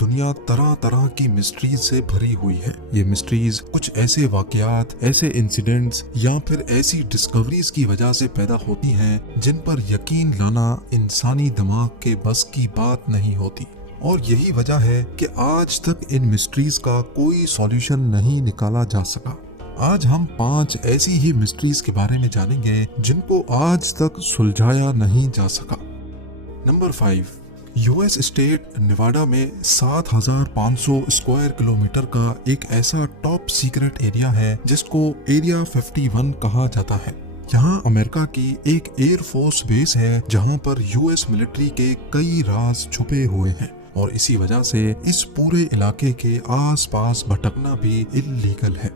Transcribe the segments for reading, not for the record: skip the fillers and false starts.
दुनिया तरह तरह की मिस्ट्रीज से भरी हुई है। ये मिस्ट्रीज कुछ ऐसे वाकयात, ऐसे इंसिडेंट्स या फिर ऐसी डिस्कवरीज की वजह से पैदा होती हैं जिन पर यकीन लाना इंसानी दिमाग के बस की बात नहीं होती। और यही वजह है कि आज तक इन मिस्ट्रीज का कोई सॉल्यूशन नहीं निकाला जा सका। आज हम 5 ऐसी ही मिस्ट्रीज के बारे में जानेंगे जिनको आज तक सुलझाया नहीं जा सका। नंबर 5, यूएस स्टेट नेवाडा में 7,500 स्क्वायर किलोमीटर का एक ऐसा टॉप सीक्रेट एरिया है जिसको एरिया 51 कहा जाता है। यहाँ अमेरिका की एक एयरफोर्स बेस है जहाँ पर यूएस मिलिट्री के कई राज छुपे हुए हैं और इसी वजह से इस पूरे इलाके के आसपास भटकना भी इल्लीगल है।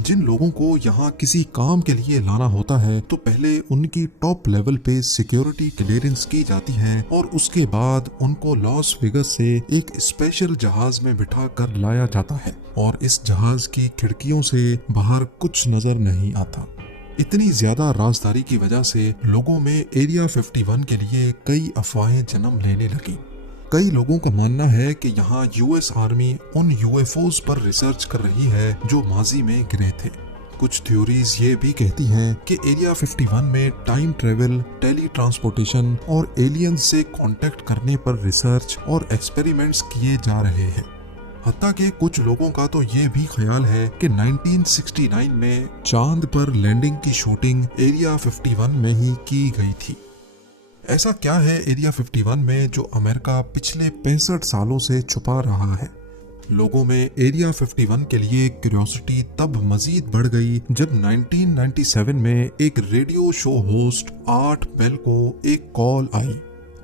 जिन लोगों को यहाँ किसी काम के लिए लाना होता है तो पहले उनकी टॉप लेवल पे सिक्योरिटी क्लियरेंस की जाती है और उसके बाद उनको लॉस वेगस से एक स्पेशल जहाज में बिठा कर लाया जाता है और इस जहाज की खिड़कियों से बाहर कुछ नजर नहीं आता। इतनी ज्यादा राजदारी की वजह से लोगों में एरिया 51 के लिए कई अफवाहें जन्म लेने लगी। कई लोगों का मानना है कि यहाँ यूएस आर्मी उन यूएफओज पर रिसर्च कर रही है जो माजी में गिरे थे। कुछ थ्योरीज ये भी कहती हैं कि एरिया 51 में टाइम ट्रेवल, टेली ट्रांसपोर्टेशन और एलियंस से कांटेक्ट करने पर रिसर्च और एक्सपेरिमेंट्स किए जा रहे हैं। हत्ता कि कुछ लोगों का तो ये भी ख्याल है कि 1969 में चांद पर लैंडिंग की शूटिंग एरिया 51 में ही की गई थी। ऐसा क्या है एरिया 51 में जो अमेरिका पिछले 65 सालों से छुपा रहा है? लोगों में एरिया 51 के लिए क्यूरियोसिटी तब मजीद बढ़ गई जब 1997 में एक radio show host Art Bell को एक कॉल आई।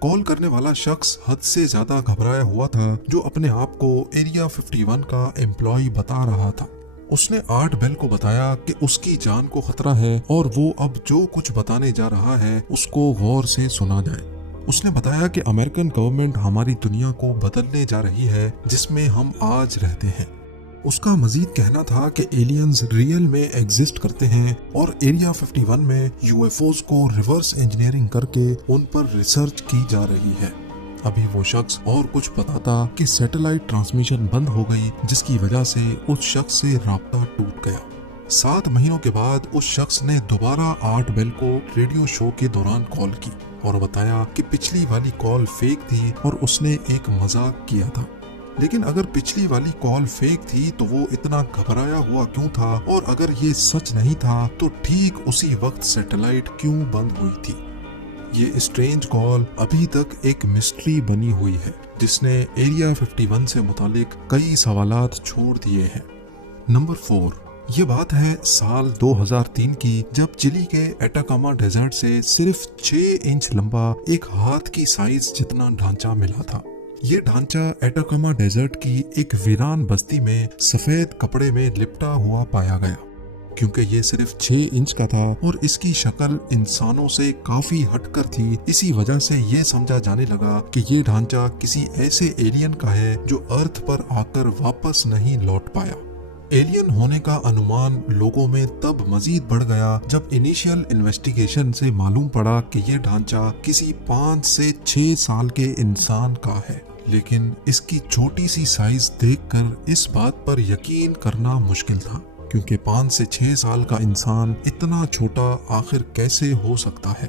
कॉल करने वाला शख्स हद से ज्यादा घबराया हुआ था जो अपने आप को एरिया 51 का एम्प्लॉय बता रहा था। उसने आर्ट बेल को बताया कि उसकी जान को खतरा है और वो अब जो कुछ बताने जा रहा है उसको गौर से सुना जाए। उसने बताया कि अमेरिकन गवर्नमेंट हमारी दुनिया को बदलने जा रही है जिसमें हम आज रहते हैं। उसका मजीद कहना था कि एलियंस रियल में एग्जिस्ट करते हैं और एरिया 51 में यूएफओज को रिवर्स इंजीनियरिंग करके उन पर रिसर्च की जा रही है। अभी वो शख्स और कुछ बताता कि सैटेलाइट ट्रांसमिशन बंद हो गई जिसकी वजह से उस शख्स से राब्ता टूट गया। 7 महीनों के बाद उस शख्स ने दोबारा आर्ट बेल को रेडियो शो के दौरान कॉल की और बताया कि पिछली वाली कॉल फेक थी और उसने एक मजाक किया था। लेकिन अगर पिछली वाली कॉल फेक थी तो वो इतना घबराया हुआ क्यों था, और अगर ये सच नहीं था तो ठीक उसी वक्त सैटेलाइट क्यों बंद हुई थी? ये स्ट्रेंज कॉल अभी तक एक मिस्ट्री बनी हुई है जिसने एरिया 51 से मुतालिक कई सवालात छोड़ दिए हैं। नंबर 4, ये बात है साल 2003 की जब चिली के एटाकामा डेजर्ट से सिर्फ 6 इंच लंबा एक हाथ की साइज जितना ढांचा मिला था। ये ढांचा एटाकामा डेजर्ट की एक वीरान बस्ती में सफेद कपड़े में लिपटा हुआ पाया गया। क्योंकि ये सिर्फ 6 इंच का था और इसकी शक्ल इंसानों से काफी हटकर थी, इसी वजह से ये समझा जाने लगा कि ये ढांचा किसी ऐसे एलियन का है जो अर्थ पर आकर वापस नहीं लौट पाया। एलियन होने का अनुमान लोगों में तब मजीद बढ़ गया जब इनिशियल इन्वेस्टिगेशन से मालूम पड़ा कि ये ढांचा किसी 5 से 6 साल के इंसान का है। लेकिन इसकी छोटी सी साइज देखकर इस बात पर यकीन करना मुश्किल था, क्योंकि 5 से 6 साल का इंसान इतना छोटा आखिर कैसे हो सकता है।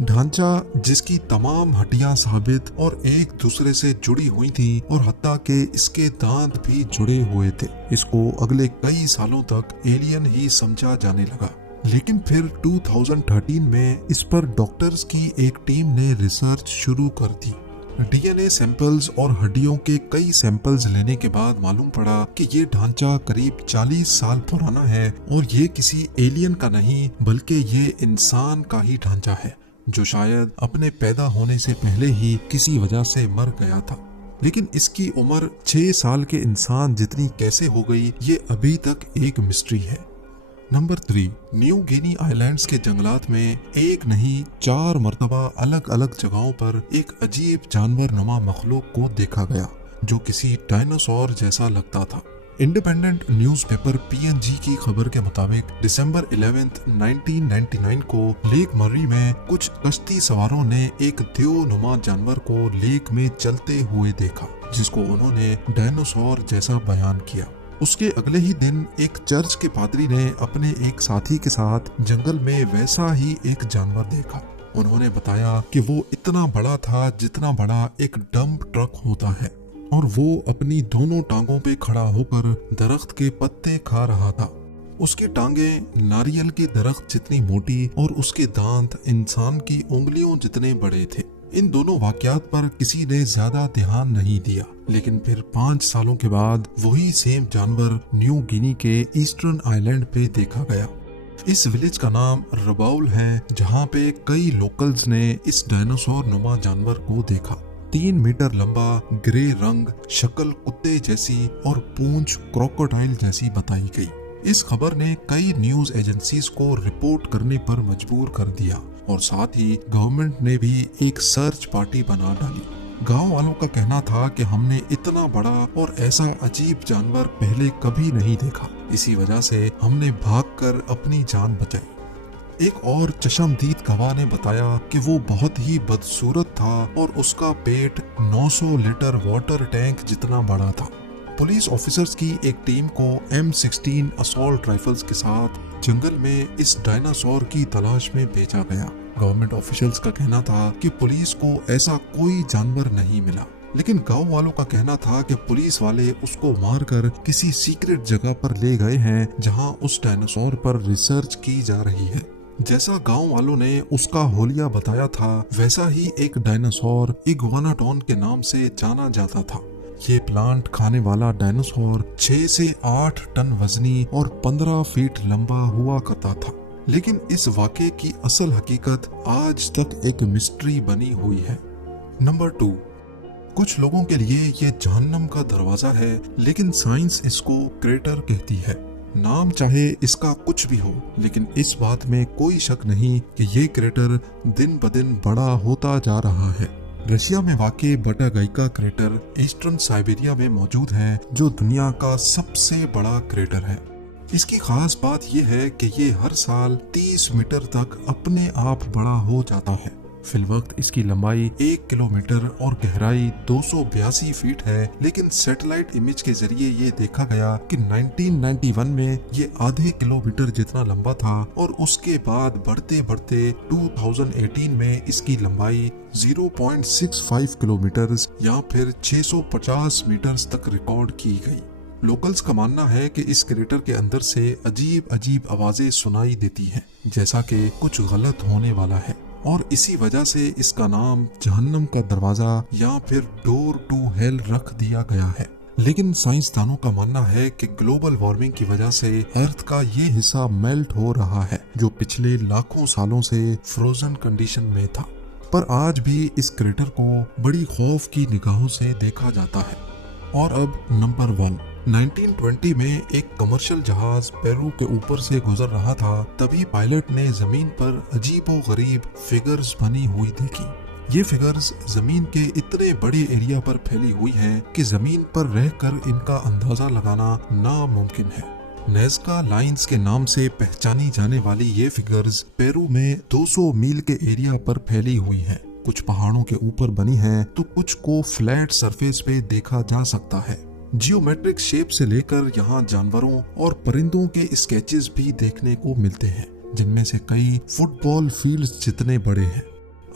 ढांचा जिसकी तमाम हड्डियां साबित और एक दूसरे से जुड़ी हुई थी और हत्ता के इसके दांत भी जुड़े हुए थे, इसको अगले कई सालों तक एलियन ही समझा जाने लगा। लेकिन फिर 2013 में इस पर डॉक्टर्स की एक टीम ने रिसर्च शुरू कर दी। डीएनए सैंपल्स और हड्डियों के कई सैंपल्स लेने के बाद मालूम पड़ा कि ये ढांचा करीब 40 साल पुराना है और ये किसी एलियन का नहीं बल्कि ये इंसान का ही ढांचा है जो शायद अपने पैदा होने से पहले ही किसी वजह से मर गया था। लेकिन इसकी उम्र 6 साल के इंसान जितनी कैसे हो गई ये अभी तक एक मिस्ट्री है। नंबर 3, न्यू गिनी आइलैंड्स के जंगलात में एक नहीं 4 मर्तबा अलग अलग जगहों पर एक अजीब जानवर नुमा मखलूक को देखा गया जो किसी डायनासोर जैसा लगता था। इंडिपेंडेंट न्यूज़पेपर पीएनजी की खबर के मुताबिक दिसंबर 11, 1999 को लेक मर्री में कुछ कश्ती सवारों ने एक देवनुमा जानवर को लेक में चलते हुए देखा, जिसको उन्होंने डायनासोर जैसा बयान किया। उसके अगले ही दिन एक चर्च के पादरी ने अपने एक साथी के साथ जंगल में वैसा ही एक जानवर देखा। उन्होंने बताया कि वो इतना बड़ा था जितना बड़ा एक डंप ट्रक होता है, और वो अपनी दोनों टांगों पे खड़ा होकर दरख्त के पत्ते खा रहा था। उसकी टांगें नारियल के दरख्त जितनी मोटी और उसके दांत इंसान की उंगलियों जितने बड़े थे। इन दोनों वाकयात पर किसी ने ज्यादा ध्यान नहीं दिया, लेकिन फिर 5 सालों के बाद वही सेम जानवर न्यू गिनी के ईस्टर्न आइलैंड पे देखा गया। इस विलेज का नाम रबाउल है, जहाँ पे कई लोकल्स ने इस डायनासोर नुमा जानवर को देखा। 3 मीटर लंबा, ग्रे रंग, शक्ल कुत्ते जैसी और पूंछ क्रोकोडाइल जैसी बताई गई। इस खबर ने कई न्यूज एजेंसीज को रिपोर्ट करने पर मजबूर कर दिया, और साथ ही गवर्नमेंट ने भी एक सर्च पार्टी बना डाली। गांव वालों का कहना था कि हमने इतना बड़ा और ऐसा अजीब जानवर पहले कभी नहीं देखा, इसी वजह से हमने भागकर अपनी जान बचाई। एक और चश्मदीद गवाह ने बताया कि वो बहुत ही बदसूरत था और उसका पेट 900 लीटर वाटर टैंक जितना बड़ा था। पुलिस ऑफिसर्स की एक टीम को M16 असॉल्ट राइफल्स के साथ जंगल में इस डायनासोर की तलाश में भेजा गया। गवर्नमेंट ऑफिशियल्स का कहना था कि पुलिस को ऐसा कोई जानवर नहीं मिला, लेकिन गांव वालों का कहना था कि पुलिस वाले उसको मारकर किसी सीक्रेट जगह पर ले गए हैं, जहां उस डायनासोर पर रिसर्च की जा रही है। जैसा गांव वालों ने उसका होलिया बताया था, वैसा ही एक डायनासोर इग्वानाडोन के नाम से जाना जाता था। ये प्लांट खाने वाला डायनासोर 6 से 8 टन वजनी और 15 फीट लंबा हुआ करता था। लेकिन इस वाक़े की असल हकीकत आज तक एक मिस्ट्री बनी हुई है। नंबर 2, कुछ लोगों के लिए ये जहन्नम का दरवाजा है, लेकिन साइंस इसको क्रेटर कहती है। नाम चाहे इसका कुछ भी हो, लेकिन इस बात में कोई शक नहीं कि ये क्रेटर दिन ब दिन बड़ा होता जा रहा है। रशिया में वाक़े बटागाइका क्रेटर ईस्टर्न साइबेरिया में मौजूद है, जो दुनिया का सबसे बड़ा क्रेटर है। इसकी खास बात यह है कि ये हर साल 30 मीटर तक अपने आप बड़ा हो जाता है। फिलवक्त इसकी लंबाई 1 किलोमीटर और गहराई 282 फीट है, लेकिन सैटेलाइट इमेज के जरिए ये देखा गया कि 1991 में ये आधे किलोमीटर जितना लंबा था, और उसके बाद बढ़ते बढ़ते 2018 में इसकी लंबाई 0.65 किलोमीटर या फिर 650 मीटर तक रिकॉर्ड की गई। लोकल्स का मानना है कि इस क्रेटर के अंदर से अजीब अजीब आवाजें सुनाई देती हैं, जैसा कि कुछ गलत होने वाला है, और इसी वजह से इसका नाम जहन्नम का दरवाजा या फिर डोर टू हेल रख दिया गया है। लेकिन साइंसदानों का मानना है कि ग्लोबल वार्मिंग की वजह से अर्थ का ये हिस्सा मेल्ट हो रहा है, जो पिछले लाखों सालों से फ्रोजन कंडीशन में था। पर आज भी इस क्रेटर को बड़ी खौफ की निगाहों से देखा जाता है। और अब नंबर 1, 1920 में एक कमर्शियल जहाज पेरू के ऊपर से गुजर रहा था, तभी पायलट ने जमीन पर अजीबोगरीब फिगर्स बनी हुई देखी। ये फिगर्स जमीन के इतने बड़े एरिया पर फैली हुई हैं कि जमीन पर रहकर इनका अंदाजा लगाना नामुमकिन है। नेज़का लाइंस के नाम से पहचानी जाने वाली ये फिगर्स पेरू में 200 मील के एरिया पर फैली हुई हैं। कुछ पहाड़ों के ऊपर बनी हैं, तो कुछ को फ्लैट सरफेस पे देखा जा सकता है। जियोमेट्रिक शेप से लेकर यहाँ जानवरों और परिंदों के स्केचेस भी देखने को मिलते हैं, जिनमें से कई फुटबॉल फील्ड्स जितने बड़े हैं।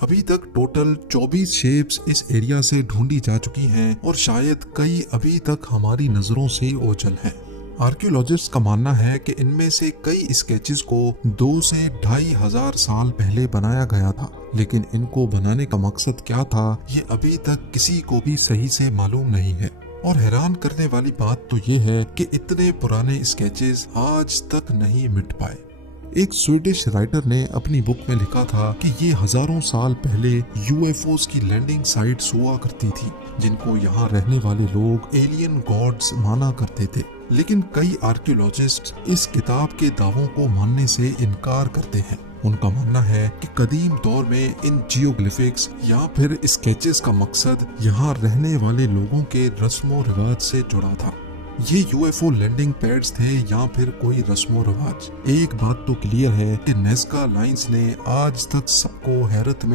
अभी तक टोटल 24 शेप्स इस एरिया से ढूंढी जा चुकी हैं, और शायद कई अभी तक हमारी नजरों से ओझल हैं। आर्कियोलॉजिस्ट का मानना है कि इनमें से कई स्केचेस को 2 से 2500 साल पहले बनाया गया था, लेकिन इनको बनाने का मकसद क्या था, ये अभी तक किसी को भी सही से मालूम नहीं है। और हैरान करने वाली बात तो ये है कि इतने पुराने स्केचेस आज तक नहीं मिट पाए। एक स्वीडिश राइटर ने अपनी बुक में लिखा था कि ये हजारों साल पहले यूएफओस की लैंडिंग साइट्स हुआ करती थी, जिनको यहाँ रहने वाले लोग एलियन गॉड्स माना करते थे। लेकिन कई आर्कियोलॉजिस्ट इस किताब के दावों को मानने से इनकार करते हैं। उनका मानना है कि कदीम दौर में इन जियोग्लिफिक्स या फिर स्केचेस का मकसद यहाँ रहने वाले लोगों के रस्मों रिवाज से जुड़ा था। ये यूएफओ लैंडिंग पैड्स थे या फिर कोई रस्मो रिवाज? एक बात तो क्लियर है कि नेस्का लाइंस ने आज तक सबको हैरत में